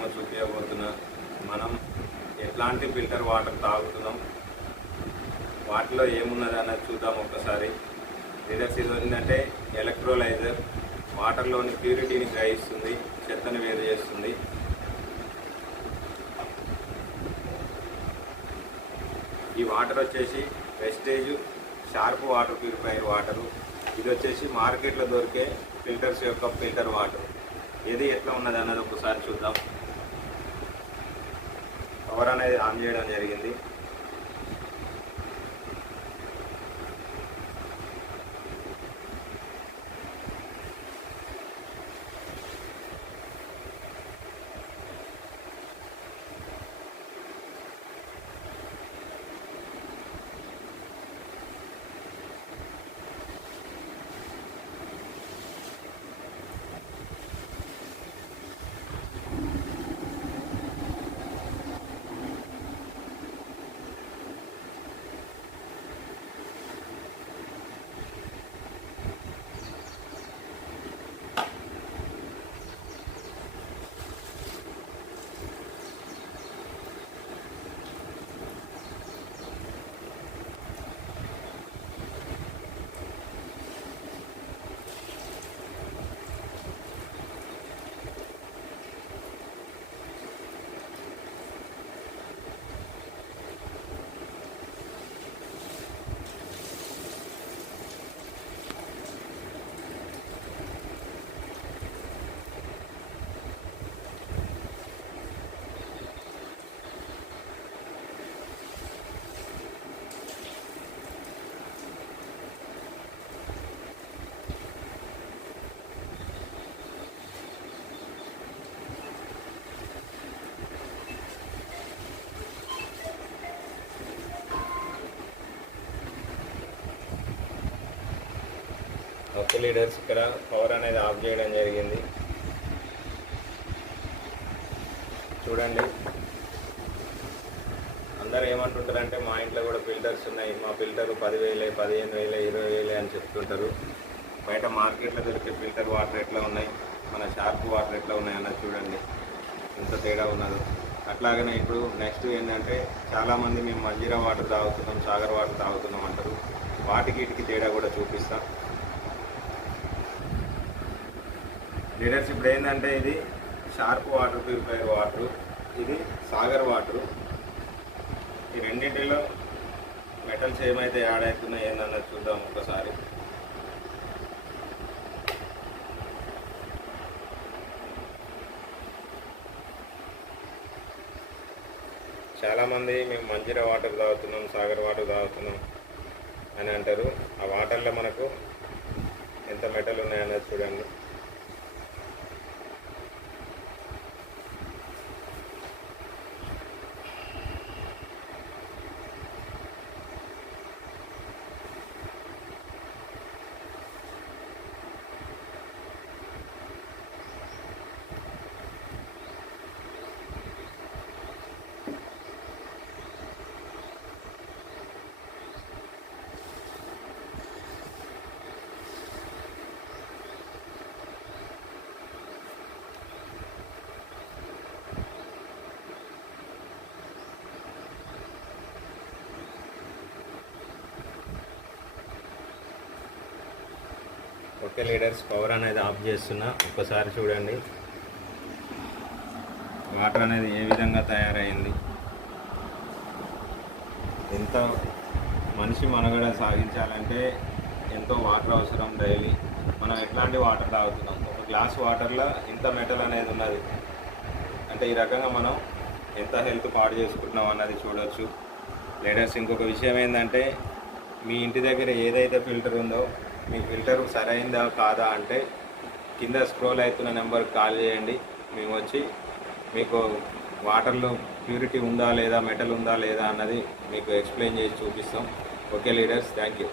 Demo చూపించబోతున్నా. మనం ఎట్లాంటి filter water తాగుతున్నాం, వాటిలో ఏమున్నది అన్నది చూద్దాం ఒక్కసారి. లీడర్స్ ఇది ఏంటంటే ఎలక్ట్రోలైజర్, వాటర్లోని ప్యూరిటీని గ్రహిస్తుంది, చెత్తని వేరు చేస్తుంది. ఈ వాటర్ వచ్చేసి wastage Sharp water purifier water. ఇది వచ్చేసి మార్కెట్లో దొరికే ఫిల్టర్స్ యొక్క ఫిల్టర్ వాటర్. ఏది ఎట్లా ఉన్నది అన్నది ఒకసారి చూద్దాం. పవర్ అనేది ఆన్ చేయడం జరిగింది. ఓకే లీడర్స్, ఇక్కడ పవర్ అనేది ఆఫ్ చేయడం జరిగింది. చూడండి, అందరూ ఏమంటుంటారంటే మా ఇంట్లో కూడా ఫిల్టర్స్ ఉన్నాయి, మా ఫిల్టర్ 10,000, 15,000, 20,000 అని చెప్తుంటారు. బయట మార్కెట్లో దొరికే ఫిల్టర్ వాటర్ ఎట్లా ఉన్నాయి, మన షార్ప్ వాటర్ ఎట్లా ఉన్నాయి అన్నది చూడండి, ఎంత తేడా ఉన్నదో. అట్లాగనే ఇప్పుడు నెక్స్ట్ ఏంటంటే చాలామంది మేము మంజీరా వాటర్ తాగుతున్నాం, సాగర్ వాటర్ తాగుతున్నాం అంటారు. వాటికి వీటికి తేడా కూడా చూపిస్తాం. లీడర్స్ ఇప్పుడు ఏంటంటే ఇది షార్ప్ వాటర్ ప్యూరిఫైయర్ వాటరు, ఇది సాగర్ వాటరు. ఈ రెండింటిలో మెటల్స్ ఏమైతే యాడ్ అవుతున్నాయి ఏందన్నది చూద్దాం ఒక్కసారి. చాలామంది మేము మంజీరా వాటర్ తాగుతున్నాం, సాగర్ వాటర్ తాగుతున్నాం అని అంటారు. ఆ వాటర్లో మనకు ఎంత మెటల్ ఉన్నాయన్నది చూడండి. ఓకే లీడర్స్, పవర్ అనేది ఆఫ్ చేస్తున్నా. ఒక్కసారి చూడండి వాటర్ అనేది ఏ విధంగా తయారైంది. ఎంత మనిషి మనుగడ సాగించాలంటే ఎంతో వాటర్ అవసరం డైలీ. మనం ఎట్లాంటి వాటర్ తాగుతున్నాం, ఒక గ్లాస్ వాటర్లో ఇంత మెటల్ అనేది ఉన్నది అంటే ఈ రకంగా మనం ఎంత హెల్త్ పాడు చేసుకుంటున్నాం అన్నది చూడవచ్చు. లీడర్స్, ఇంకొక విషయం ఏంటంటే మీ ఇంటి దగ్గర ఏదైతే ఫిల్టర్ ఉందో మీ ఫిల్టర్ సరైందా కాదా అంటే కింద స్క్రోల్ అవుతున్న నెంబర్కి కాల్ చేయండి. మేము వచ్చి మీకు వాటర్లో ప్యూరిటీ ఉందా లేదా, మెటల్ ఉందా లేదా అన్నది మీకు ఎక్స్ప్లెయిన్ చేసి చూపిస్తాం. Okay leaders, thank you.